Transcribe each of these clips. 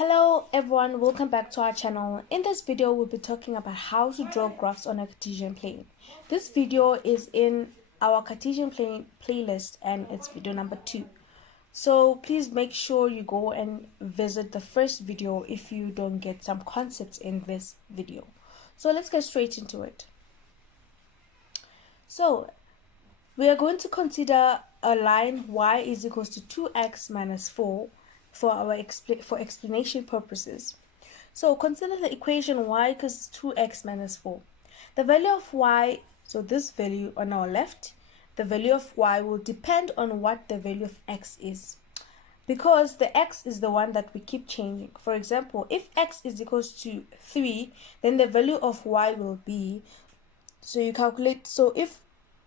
Hello everyone, welcome back to our channel. In this video we'll be talking about how to draw graphs on a Cartesian plane. This video is in our Cartesian plane playlist and it's video number 2. So please make sure you go and visit the first video if you don't get some concepts in this video. So let's get straight into it. So we are going to consider a line y is equals to 2x minus 4 for our explanation purposes. So consider the equation y equals 2x minus 4. The value of y, so this value on our left, the value of y will depend on what the value of x is, because the x is the one that we keep changing. For example, if x is equals to 3, then the value of y will be, so you calculate, so if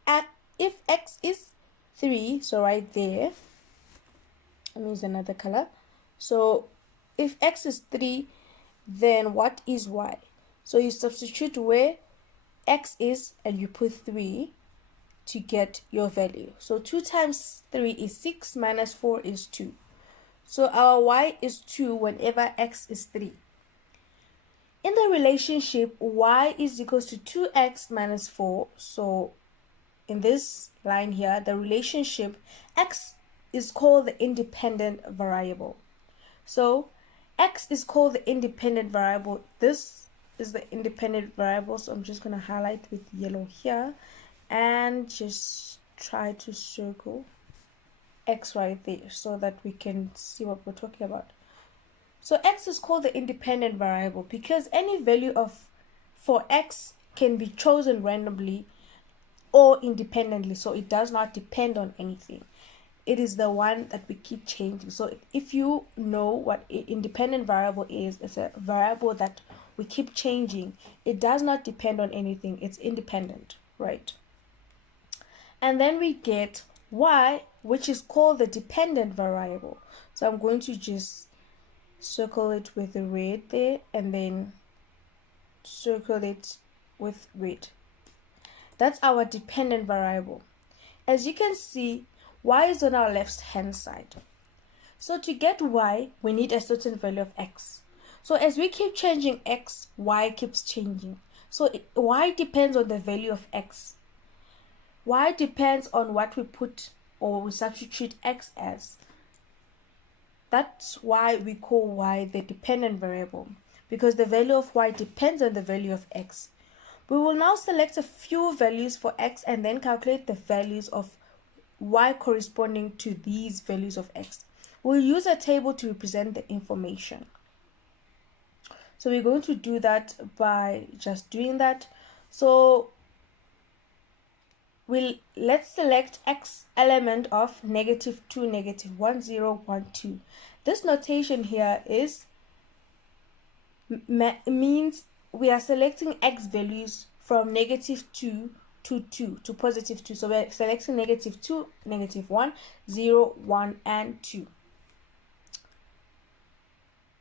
x is 3, so right there, let me use another color. So if x is 3, then what is y? So you substitute where x is and you put 3 to get your value. So 2 times 3 is 6 minus 4 is 2. So our y is 2 whenever x is 3. In the relationship y is equals to 2x minus 4, so in this line here, the relationship x is called the independent variable. So x is called the independent variable. This is the independent variable, so I'm just going to highlight with yellow here and just try to circle x right there so that we can see what we're talking about. So x is called the independent variable because any value for x can be chosen randomly or independently, so it does not depend on anything. It is the one that we keep changing. So if you know what an independent variable is, it's a variable that we keep changing. It does not depend on anything. It's independent, right? And then we get y, which is called the dependent variable. So I'm going to just circle it with the red there and then circle it with red. That's our dependent variable. As you can see, y is on our left hand side. So to get y, we need a certain value of x. So as we keep changing x, y keeps changing. So y depends on the value of x. Y depends on what we put or we substitute x as. That's why we call y the dependent variable, because the value of y depends on the value of x. We will now select a few values for x and then calculate the values of y corresponding to these values of x. We'll use a table to represent the information. So we're going to do that by just doing that. So let's select x element of -2, -1, 0, 1, 2. This notation here means we are selecting x values from -2 to 2 to +2. So we're selecting -2, -1, 0, 1, and 2.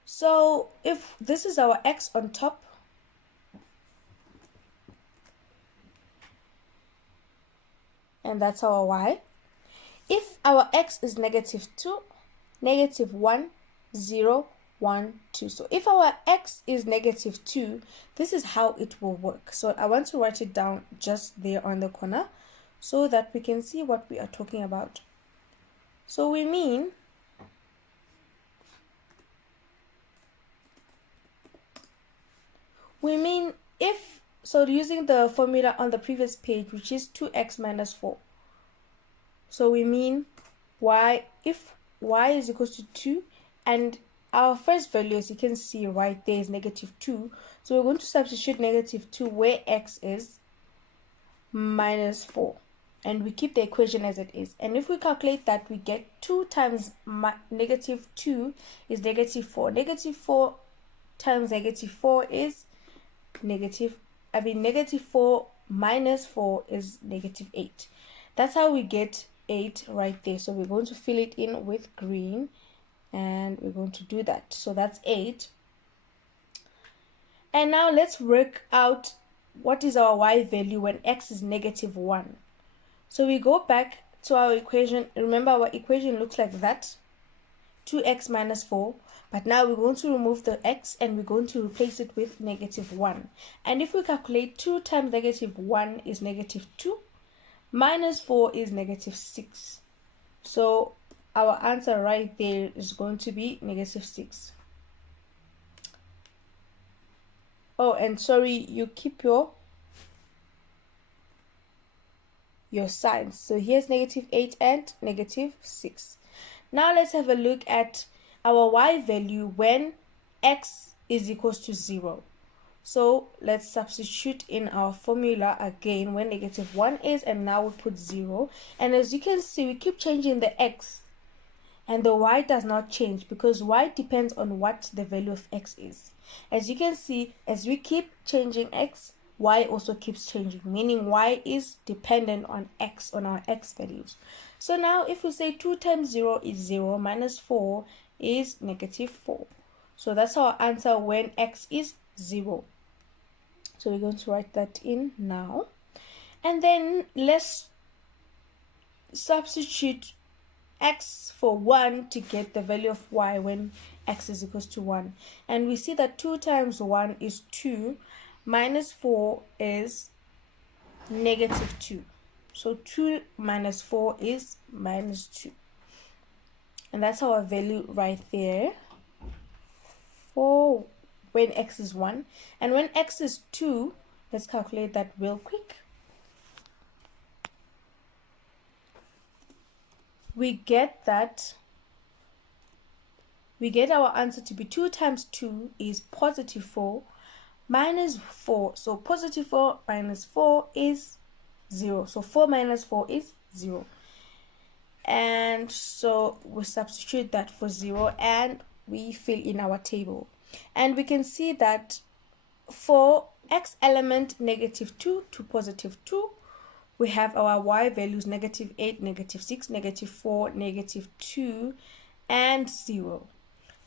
So if this is our x on top, and that's our y. If our x is -2, -1, 0, 1, 2. So if our x is -2, this is how it will work. So I want to write it down just there on the corner so that we can see what we are talking about. So we mean if, so using the formula on the previous page, which is 2x minus 4. So we mean y, if y is equals to 2 and our first value, as you can see right there, is -2. So we're going to substitute -2 where x is -4. And we keep the equation as it is. And if we calculate that, we get 2 times -2 is -4. -4 times -4 is -4 minus 4 is -8. That's how we get 8 right there. So we're going to fill it in with green. And we're going to do that. So that's 8. And now let's work out what is our y value when x is -1. So we go back to our equation. Remember, our equation looks like that. 2x minus 4 But now we're going to remove the x and we're going to replace it with -1. And if we calculate 2 times -1 is -2, minus 4 is -6. So our answer right there is going to be -6. Oh, and sorry, you keep your signs. So here's -8 and -6. Now let's have a look at our y value when x is equals to 0. So let's substitute in our formula again when -1 is, and now we put 0. And as you can see, we keep changing the x and the y does not change because y depends on what the value of x is. As you can see, as we keep changing x, y also keeps changing, meaning y is dependent on x, on our x values. So now if we say 2 times 0 is 0, minus 4 is -4. So that's our answer when x is 0. So we're going to write that in now. And then let's substitute x for 1 to get the value of y when x is equals to 1. And we see that 2 times 1 is 2, minus 4 is -2. So 2 minus 4 is -2. And that's our value right there for when x is 1. And when x is 2, let's calculate that real quick. We get our answer to be 2 times 2 is +4 minus 4. So +4 minus 4 is 0. So 4 minus 4 is 0. And so we substitute that for 0 and we fill in our table. And we can see that for x element -2 to +2, we have our y values -8, -6, -4, -2, and 0.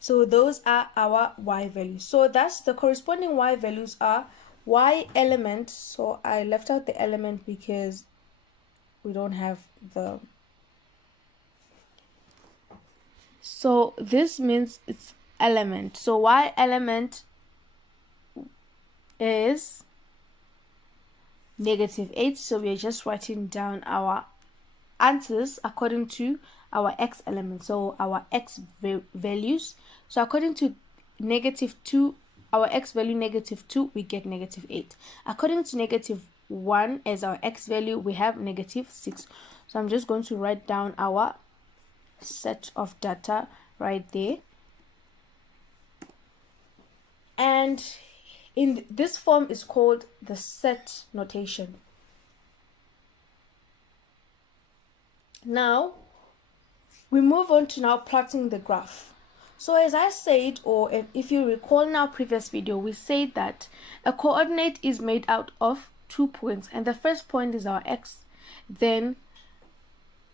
So those are our y values. So that's the corresponding y values are y element. So I left out the element because we don't have the... So this means it's element. So y element is -8. So we are just writing down our answers according to our x element, so our x values. So according to -2, our x value -2, we get -8. According to -1 as our x value, we have -6. So I'm just going to write down our set of data right there. And in this form is called the set notation. Now we move on to now plotting the graph. So as I said, or if you recall in our previous video, we said that a coordinate is made out of 2 points, and the first point is our x, then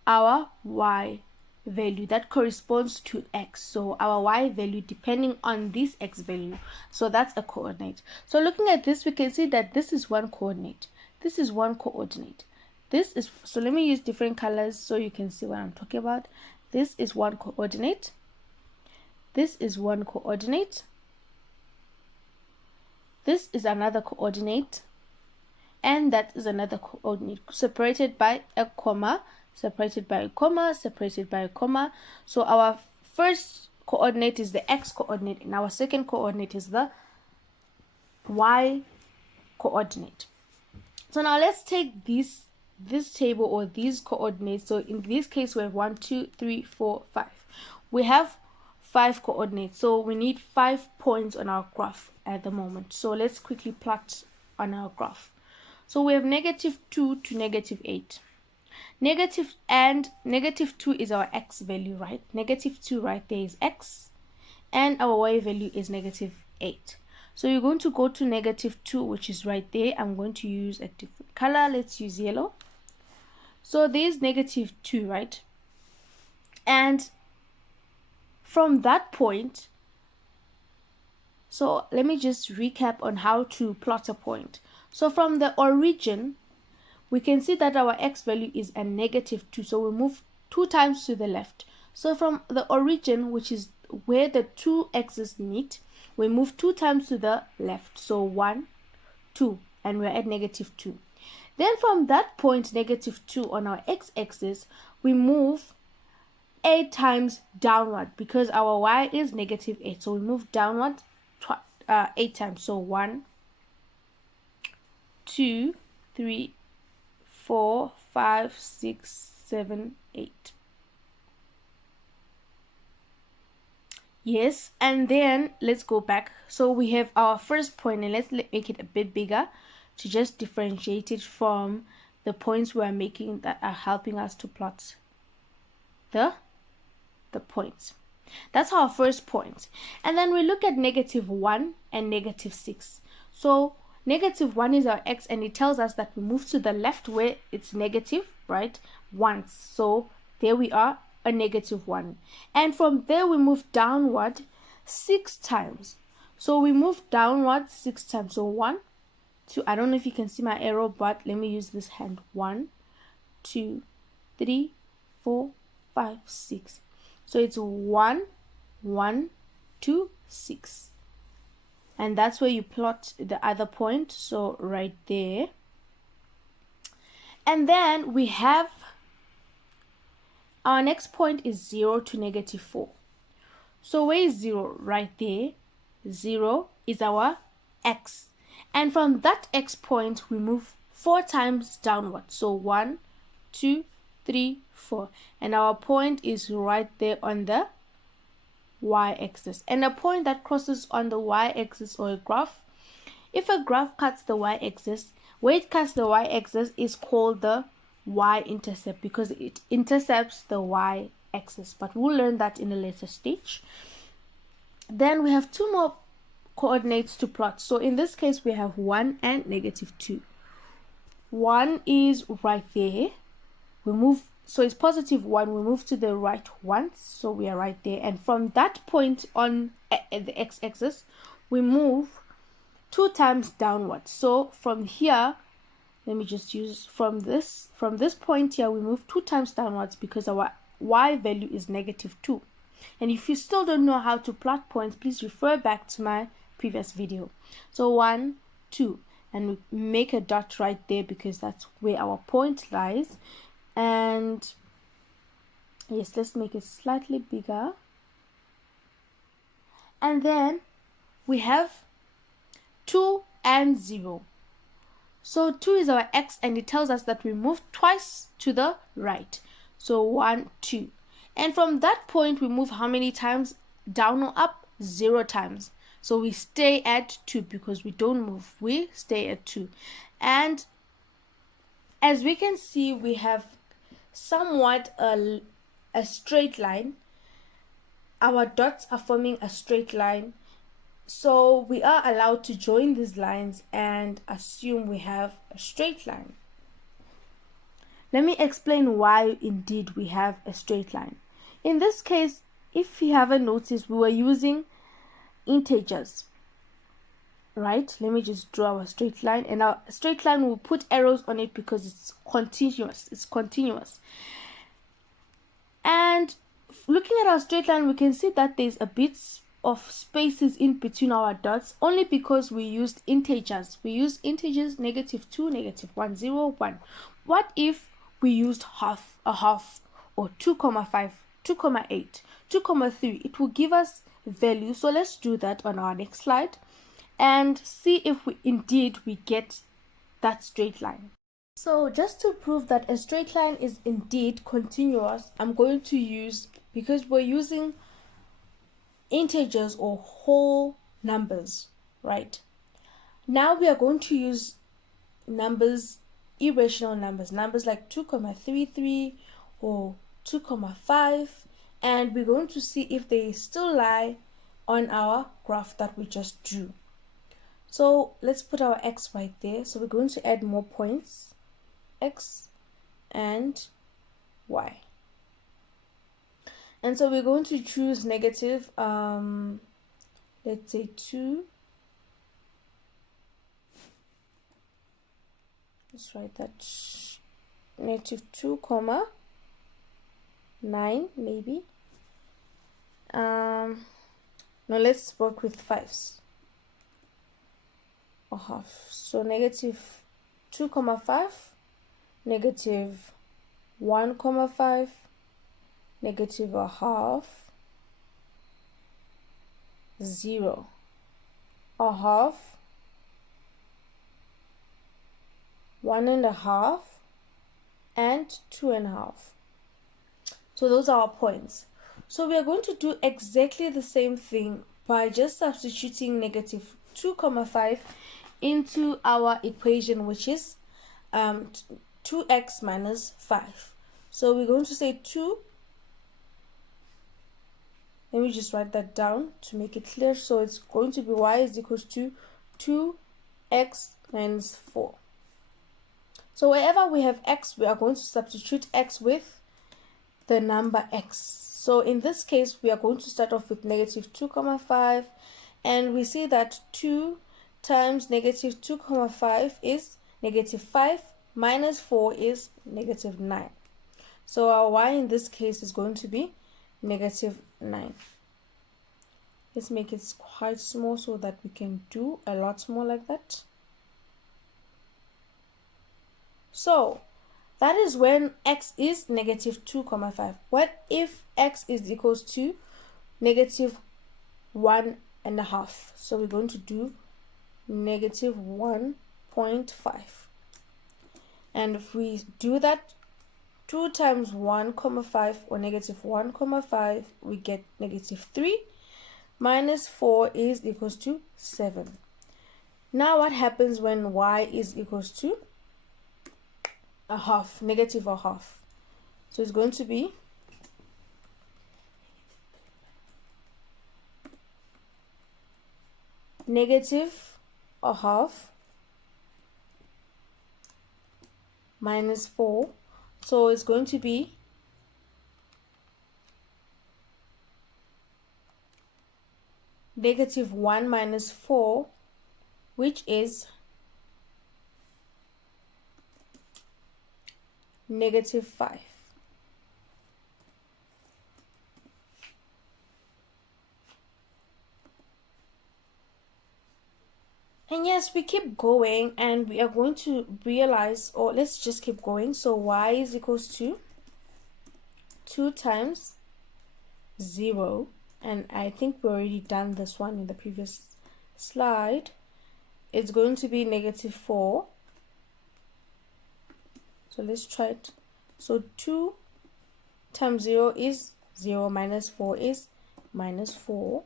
our y value that corresponds to x. So our y value depending on this x value. So that's a coordinate. So looking at this, we can see that this is one coordinate. This is one coordinate. This is, so let me use different colors so you can see what I'm talking about. This is one coordinate. This is one coordinate. This is another coordinate. And that is another coordinate, separated by a comma, separated by a comma, separated by a comma. So our first coordinate is the x coordinate, and our second coordinate is the y coordinate. So now let's take this table or these coordinates. So in this case, we have 1, 2, 3, 4, 5. We have 5 coordinates, so we need 5 points on our graph at the moment. So let's quickly plot on our graph. So we have -2 to -8. -2 is our x value, right? -2 right there is x, and our y value is -8. So you're going to go to -2, which is right there. I'm going to use a different color. Let's use yellow. So there's -2, right? And from that point, so let me just recap on how to plot a point. So from the origin, we can see that our x value is a -2. So we move 2 times to the left. So from the origin, which is where the two x's meet, we move 2 times to the left. So 1, 2, and we're at -2. Then from that point, -2 on our x-axis, we move 8 times downward because our y is -8. So we move downward 8 times. So 1, 2, 3, 4, 5, 6, 7, 8. Yes, and then let's go back. So we have our first point, and let's make it a bit bigger to just differentiate it from the points we are making that are helping us to plot the points. That's our first point. And then we look at -1 and -6. So -1 is our x, and it tells us that we move to the left where it's negative, right, once. So there we are, a -1. And from there we move downward 6 times. So we move downward 6 times. So 1, 2, I don't know if you can see my arrow, but let me use this hand. 1, 2, 3, 4, 5, 6. So it's 1, 1, 2, 6. And that's where you plot the other point. So right there. And then we have our next point is 0 to -4. So where is 0? Right there. 0 is our x. And from that x point, we move 4 times downward. So 1, 2, 3, 4. And our point is right there on the y-axis. And a point that crosses on the y-axis, or a graph, if a graph cuts the y-axis, where it cuts the y-axis is called the y-intercept, because it intercepts the y-axis. But we'll learn that in a later stage. Then we have 2 more coordinates to plot. So in this case, we have 1 and -2. 1 is right there. We move, so it's +1. We move to the right once, so we are right there. And from that point on the x-axis, we move 2 times downward. So from here, let me just use from this point here, we move 2 times downwards because our y value is -2. And if you still don't know how to plot points, please refer back to my previous video. So 1, 2, and we make a dot right there because that's where our point lies. And yes, let's make it slightly bigger. And then we have 2 and 0. So 2 is our x, and it tells us that we move twice to the right. So 1, 2. And from that point, we move how many times down or up? 0 times. So we stay at 2 because we don't move. We stay at 2. And as we can see, we have somewhat a straight line. Our dots are forming a straight line. So we are allowed to join these lines and assume we have a straight line. Let me explain why indeed we have a straight line. In this case, if you haven't noticed, we were using integers, right? Let me just draw our straight line, and our straight line will put arrows on it because it's continuous. It's continuous. And looking at our straight line, we can see that there's a bit of spaces in between our dots, only because we used integers. We used integers -2, -1, 0, 1. What if we used half, a half, or 2,5, 2,8, 2,3? It will give us value. So let's do that on our next slide and see if we get that straight line. So just to prove that a straight line is indeed continuous, I'm going to use, because we're using integers or whole numbers, right? Now we are going to use numbers, irrational numbers, numbers like 2,33 or 2,5, and we're going to see if they still lie on our graph that we just drew. So let's put our x right there. So we're going to add more points, x and y. And so we're going to choose negative, let's say 2. Let's write that -2, 9 maybe. Now let's work with 5s or half. So negative 2 comma 5, negative 1 comma 5, negative a half, 0, a half, 1.5, and 2.5. So those are our points. So we are going to do exactly the same thing by just substituting negative 2 comma 5 into our equation, which is 2x minus 5. So we're going to say 2. Let me just write that down to make it clear. So it's going to be y is equals to 2x minus 4. So wherever we have x, we are going to substitute x with the number x. So in this case, we are going to start off with negative 2 comma 5, and we see that 2 times negative 2 comma 5 is negative 5 minus 4 is negative 9. So our y in this case is going to be negative 9. Let's make it quite small so that we can do a lot more like that. So that is when x is negative 2 comma 5. What if x is equals to negative 1.5? So we're going to do negative 1.5. And if we do that, 2 times 1 comma 5 or negative 1 comma 5, we get negative 3 minus 4 is equals to 7. Now what happens when y is equals to a half, negative a half? So it's going to be negative a half minus 4. So it's going to be negative 1 minus 4, which is negative 5. And yes, we keep going and we are going to realize, or let's just keep going. So y is equals to 2 times 0. And I think we already done this one in the previous slide. It's going to be negative 4. So let's try it. So 2 times 0 is 0 minus 4 is minus 4.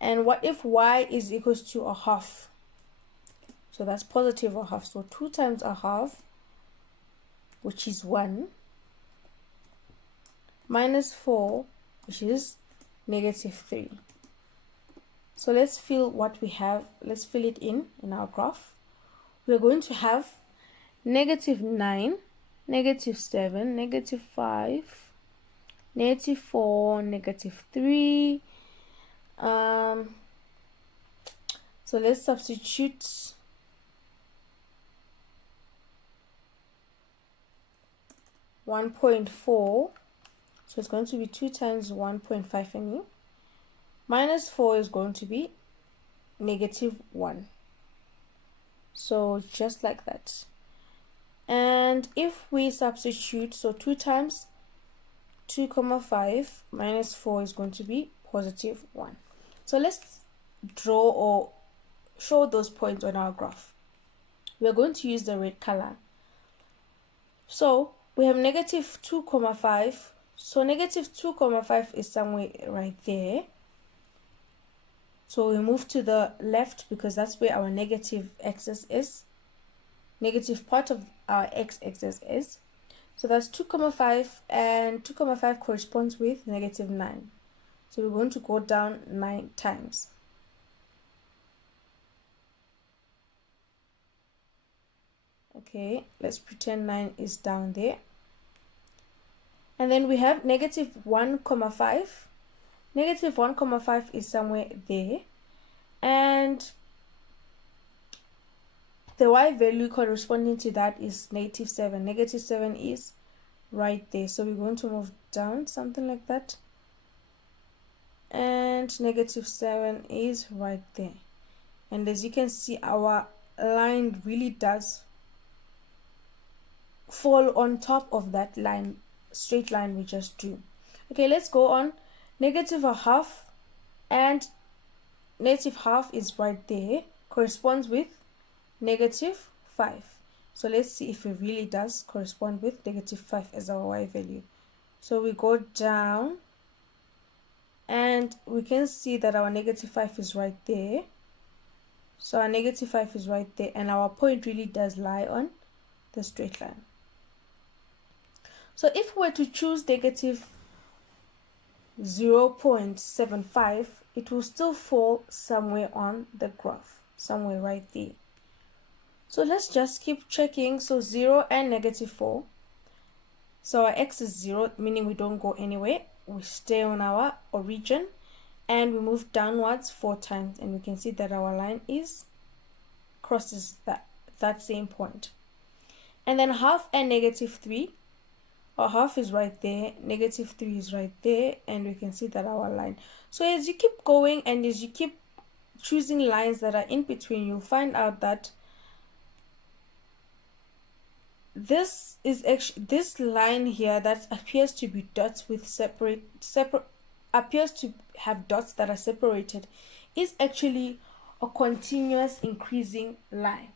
And what if y is equals to a half? So that's positive a half. So 2 times a half, which is 1, minus 4, which is negative 3. So let's fill what we have. Let's fill it in our graph. We're going to have negative 9, negative 7, negative 5, negative 4, negative 3. So let's substitute 1.4. So it's going to be 2 times 1.5 nu. Minus 4 is going to be negative 1. So just like that. And if we substitute, so 2 times 2 comma 5 minus 4 is going to be positive 1. So let's draw or show those points on our graph. We are going to use the red color. So we have negative 2 comma 5. So negative 2 comma 5 is somewhere right there. So we move to the left because that's where our negative axis is. Negative part of our x-axis is. So that's 2 comma 5, and 2 comma 5 corresponds with negative 9. So we're going to go down 9 times. Okay, let's pretend 9 is down there. And then we have negative 1 comma 5. Negative 1 comma 5 is somewhere there. And the y value corresponding to that is negative 7. Negative 7 is right there. So we're going to move down something like that. and negative 7 is right there. And as you can see, our line really does fall on top of that line, straight line we just drew. Okay, let's go on. Negative a half, and negative half is right there, corresponds with negative 5. So let's see if it really does correspond with negative 5 as our y value. So we go down, and we can see that our negative 5 is right there. So our negative 5 is right there, and our point really does lie on the straight line. So if we were to choose negative 0.75, it will still fall somewhere on the graph, somewhere right there. So let's just keep checking. So 0 and negative 4. So our x is 0, meaning we don't go anywhere. We stay on our origin, and we move downwards 4 times, and we can see that our line crosses that same point. And then half and negative 3. Our half is right there, negative 3 is right there, and we can see that our line. So as you keep going and as you keep choosing lines that are in between, you'll find out that this is actually, this line here that appears to be dots with appears to have dots that are separated, is actually a continuous increasing line.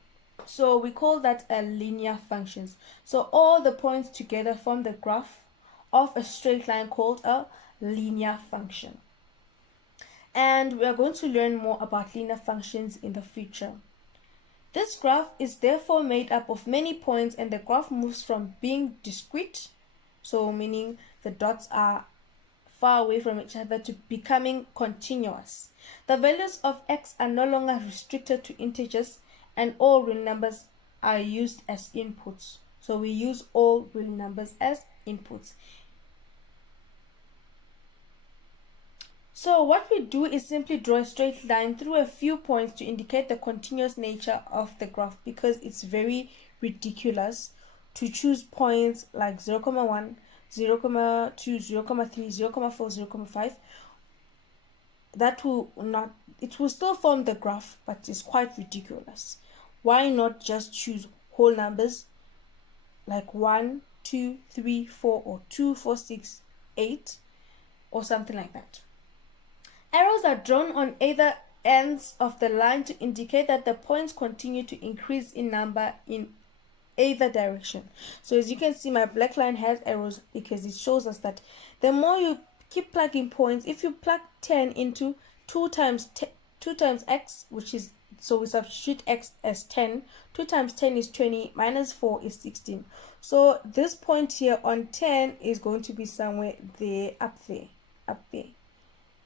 So we call that a linear functions. So all the points together form the graph of a straight line called a linear function. And we are going to learn more about linear functions in the future. This graph is therefore made up of many points, and the graph moves from being discrete, so meaning the dots are far away from each other, to becoming continuous. The values of x are no longer restricted to integers, and all real numbers are used as inputs. So we use all real numbers as inputs. So what we do is simply draw a straight line through a few points to indicate the continuous nature of the graph, because it's very ridiculous to choose points like 0, 1, 0, 2, 0, 3, 0, 4, 0, 5. That will not, it will still form the graph, but it's quite ridiculous. Why not just choose whole numbers like 1, 2, 3, 4, or 2, 4, 6, 8, or something like that? Arrows are drawn on either ends of the line to indicate that the points continue to increase in number in either direction. So as you can see, my black line has arrows because it shows us that the more you keep plugging points, if you plug 10 into 2 times x, which is, so we substitute x as 10, 2 times 10 is 20, minus 4 is 16. So this point here on 10 is going to be somewhere there, up there.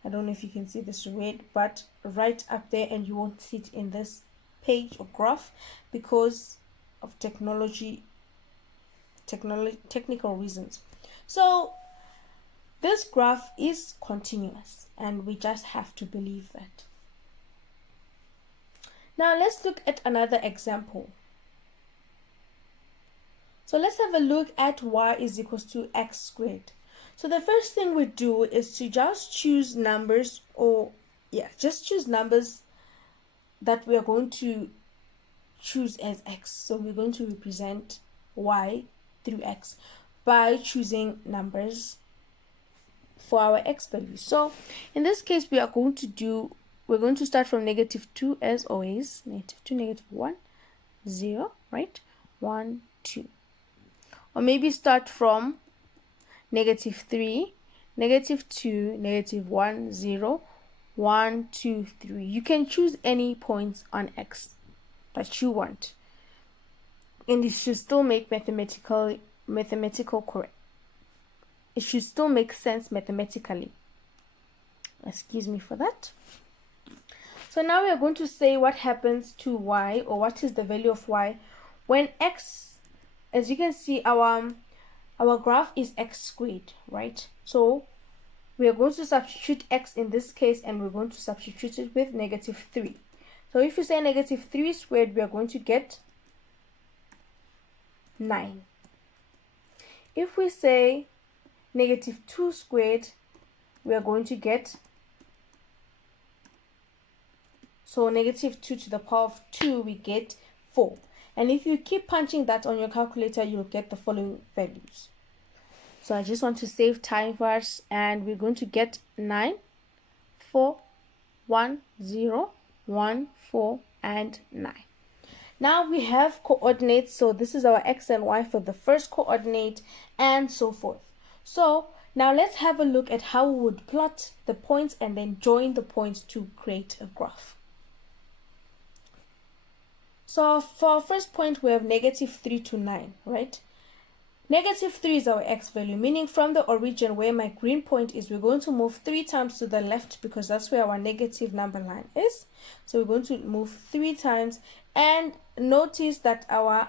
I don't know if you can see this red, but right up there, and you won't see it in this page or graph because of technical reasons. So this graph is continuous, and we just have to believe that. Now let's look at another example. So let's have a look at y is equals to x squared. So the first thing we do is to just choose numbers, just choose numbers that we are going to choose as x. So we're going to represent y through x by choosing numbers for our x values. So in this case, we're going to start from negative 2 as always, negative 2, negative 1, 0, right? 1, 2. Or maybe start from negative 3, negative 2, negative 1, 0, 1, 2, 3. You can choose any points on x that you want, and it should still make mathematical correct. It should still make sense mathematically. Excuse me for that. So now we are going to say what happens to y, or what is the value of y when x, as you can see, our graph is x squared, right? So we are going to substitute x in this case, and we're going to substitute it with negative 3. So if you say negative 3 squared, we are going to get 9. If we say negative 2 squared, we are going to get So negative 2 to the power of 2, we get 4. And if you keep punching that on your calculator, you'll get the following values. So I just want to save time for us, and we're going to get 9, 4, 1, 0, 1, 4, and 9. Now we have coordinates, so this is our x and y for the first coordinate, and so forth. So now let's have a look at how we would plot the points and then join the points to create a graph. So for our first point, we have negative 3 to 9, right? Negative 3 is our x value, meaning from the origin where my green point is, we're going to move 3 times to the left because that's where our negative number line is. So we're going to move 3 times, and notice that our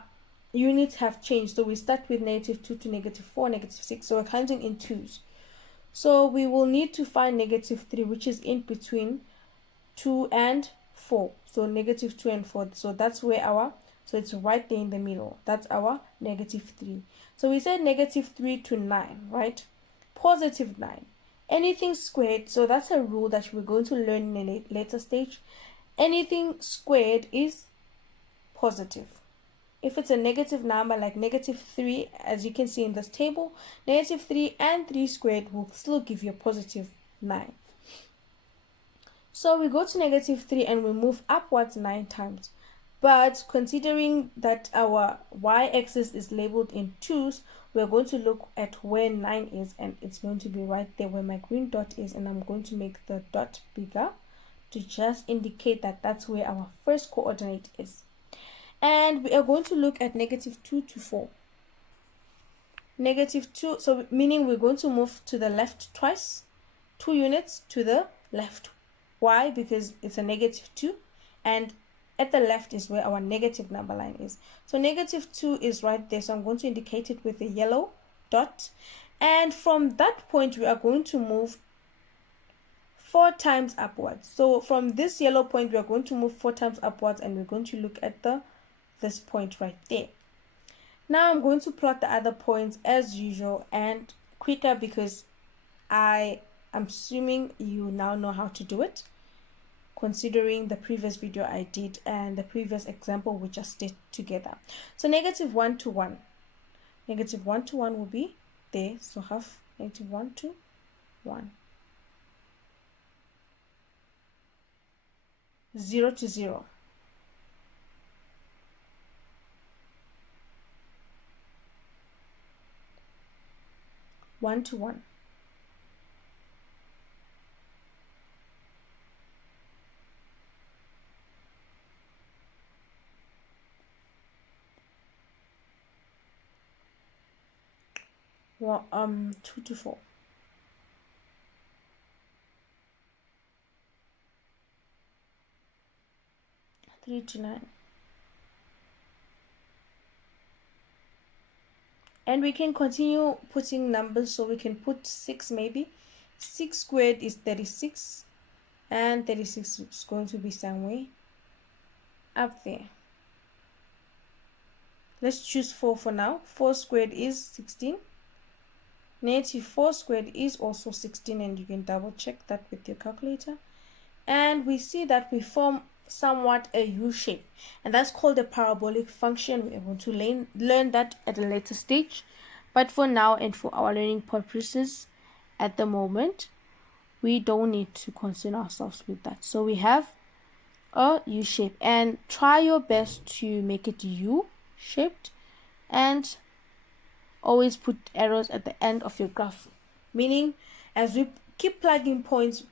units have changed. So we start with negative 2 to negative 4, negative 6. So we're counting in twos. So we will need to find negative 3, which is in between 2 and 4. So negative 2 and 4. So that's where so it's right there in the middle. That's our negative 3. So we said negative 3 to 9, right? Positive 9. Anything squared, so that's a rule that we're going to learn in a later stage. Anything squared is positive. If it's a negative number like negative 3, as you can see in this table, negative 3 and 3 squared will still give you a positive 9. So we go to negative 3 and we move upwards 9 times. But considering that our y-axis is labeled in twos, we're going to look at where 9 is, and it's going to be right there where my green dot is, and I'm going to make the dot bigger to just indicate that that's where our first coordinate is. And we are going to look at negative 2 to 4. Negative 2, so meaning we're going to move to the left twice, 2 units to the left. Why? Because it's a negative 2, and at the left is where our negative number line is. So negative 2 is right there, so I'm going to indicate it with a yellow dot. And from that point, we are going to move 4 times upwards. So from this yellow point, we are going to move 4 times upwards, and we're going to look at this point right there. Now I'm going to plot the other points as usual and quicker because I am assuming you now know how to do it, considering the previous video I did and the previous example we just did together. So negative 1 to 1. Negative 1 to 1 will be there. So half negative 1 to 1. 0 to 0. 1 to 1. 2 to 4. 3 to 9. And we can continue putting numbers, so we can put 6 maybe. 6 squared is 36, and 36 is going to be somewhere up there. Let's choose 4 for now. 4 squared is 16. Negative 4 squared is also 16, and you can double check that with your calculator. And we see that we form somewhat a U shape, and that's called a parabolic function. We're going to learn that at a later stage, but for now and for our learning purposes at the moment, we don't need to concern ourselves with that. So we have a U shape, and try your best to make it U shaped, and always put arrows at the end of your graph, meaning as we keep plugging points,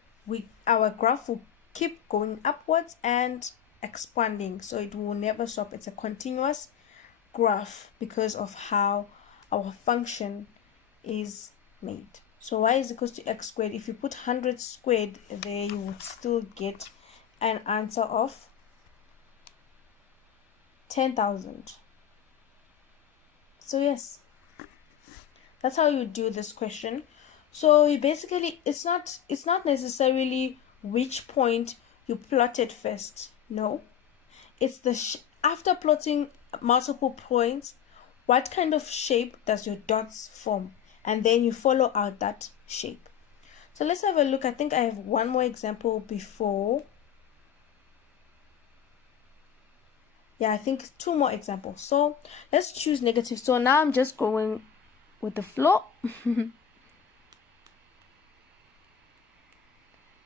our graph will keep going upwards and expanding, so it will never stop. It's a continuous graph because of how our function is made. So y is equals to x squared. If you put 100 squared there, you would still get an answer of 10,000. So yes, that's how you do this question. So you basically, it's not necessarily which point you plotted first. No, it's after plotting multiple points, what kind of shape does your dots form, and then you follow out that shape. So let's have a look. I think I have one more example before Yeah, I think 2 more examples. So let's choose negative. So now I'm just going with the flow.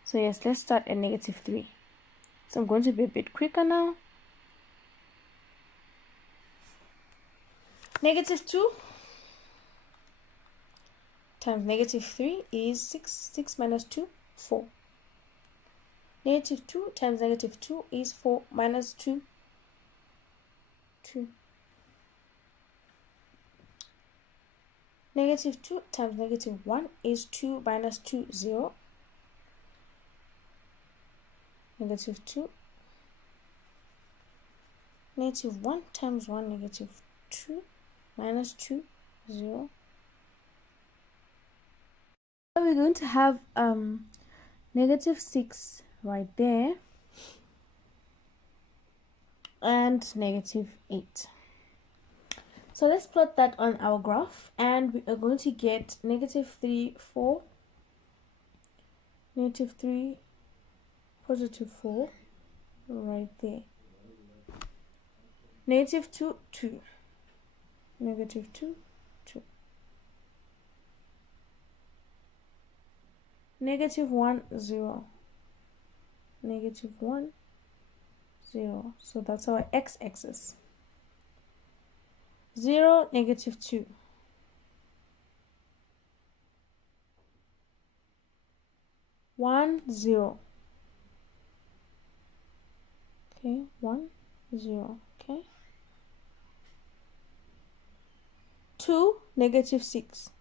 So yes, let's start at -3. So I'm going to be a bit quicker now. -2 times -3 is 6. 6 minus 2, 4. -2 times -2 is 4 minus 2, 2. -2 times -1 is 2 minus 2, 0. -2. -1 times 1, -2 minus 2, 0. So we're going to have -6 right there and -8. So let's plot that on our graph, and we are going to get -3, 4, -3, +4 right there. -2, 2, -2, 2. -1, 0, -1, 0. So that's our x-axis. 0, -2. 1, 0. Okay, 1, 0. Okay. 2, -6.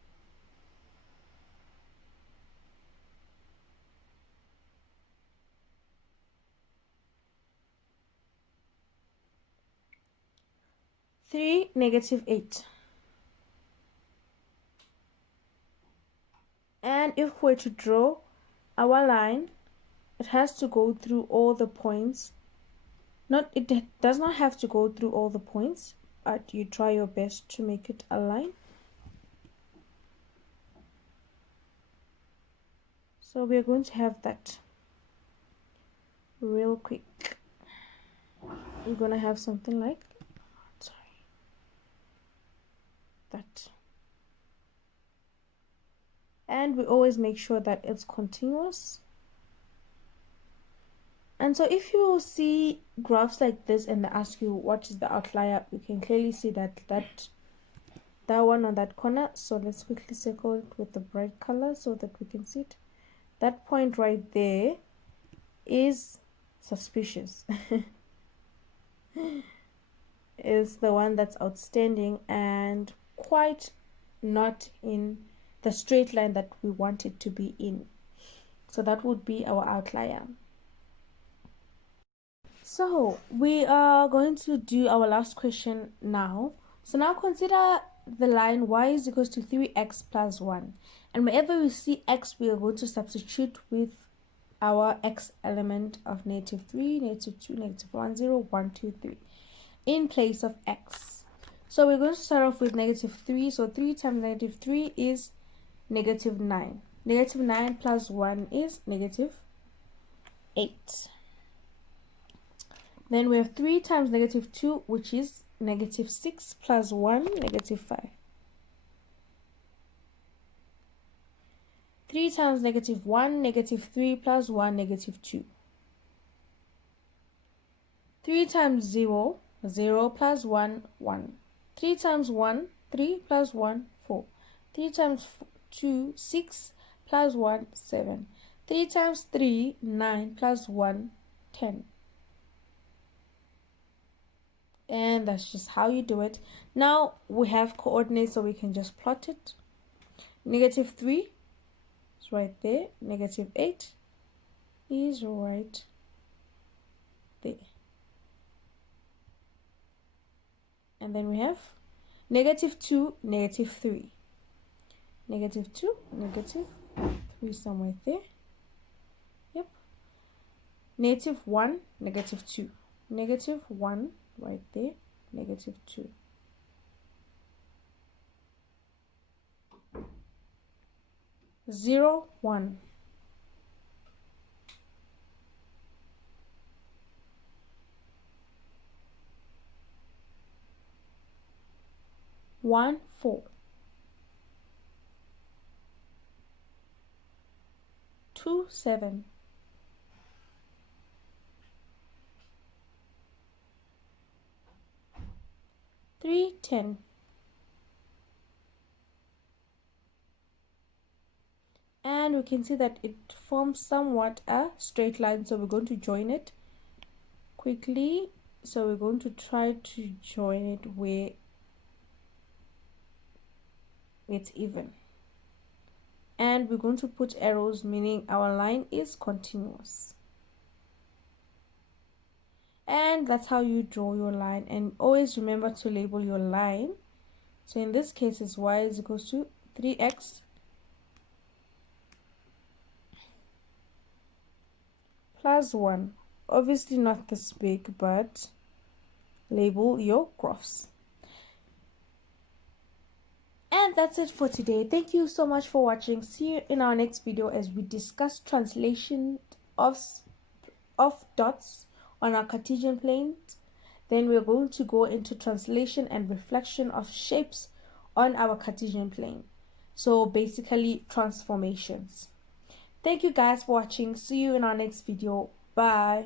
3, -8. And if we're to draw our line, it has to go through all the points. It does not have to go through all the points, but you try your best to make it a line. So we're going to have that real quick. We're going to have something like that. And we always make sure that it's continuous. And so if you see graphs like this and they ask you what is the outlier, you can clearly see that one on that corner. So let's quickly circle it with the bright color so that we can see it. That point right there is suspicious. Is the one that's outstanding and quite not in the straight line that we want it to be in. So that would be our outlier. So we are going to do our last question now. So now consider the line y is equals to 3x plus 1. And whenever we see x, we are going to substitute with our x element of -3, -2, -1, 0, 1, 2, 3 in place of x. So we're going to start off with -3. So 3 times -3 is -9. -9 plus 1 is -8. Then we have 3 times -2, which is -6 plus 1, -5. 3 times -1, -3 plus 1, -2. 3 times 0, 0 plus 1, 1. 3 times 1, 3 plus 1, 4. 3 times 2, 6 plus 1, 7. 3 times 3, 9 plus 1, 10. And that's just how you do it. Now we have coordinates, so we can just plot it. -3 is right there. -8 is right there. And then we have -2, -3. -2, -3 somewhere there. Yep. -1, -2. -1 right there. -2. 0, 1. 1, 4. 2, 7. 3, 10. And we can see that it forms somewhat a straight line, so we're going to join it quickly. So we're going to try to join it where it's even, and we're going to put arrows, meaning our line is continuous. And that's how you draw your line. And always remember to label your line. So in this case, it's y is equals to 3x plus 1. Obviously not this big, but label your graphs. And that's it for today. Thank you so much for watching. See you in our next video as we discuss translation of dots on our Cartesian plane. Then we're going to go into translation and reflection of shapes on our Cartesian plane. So basically transformations. Thank you guys for watching. See you in our next video. Bye.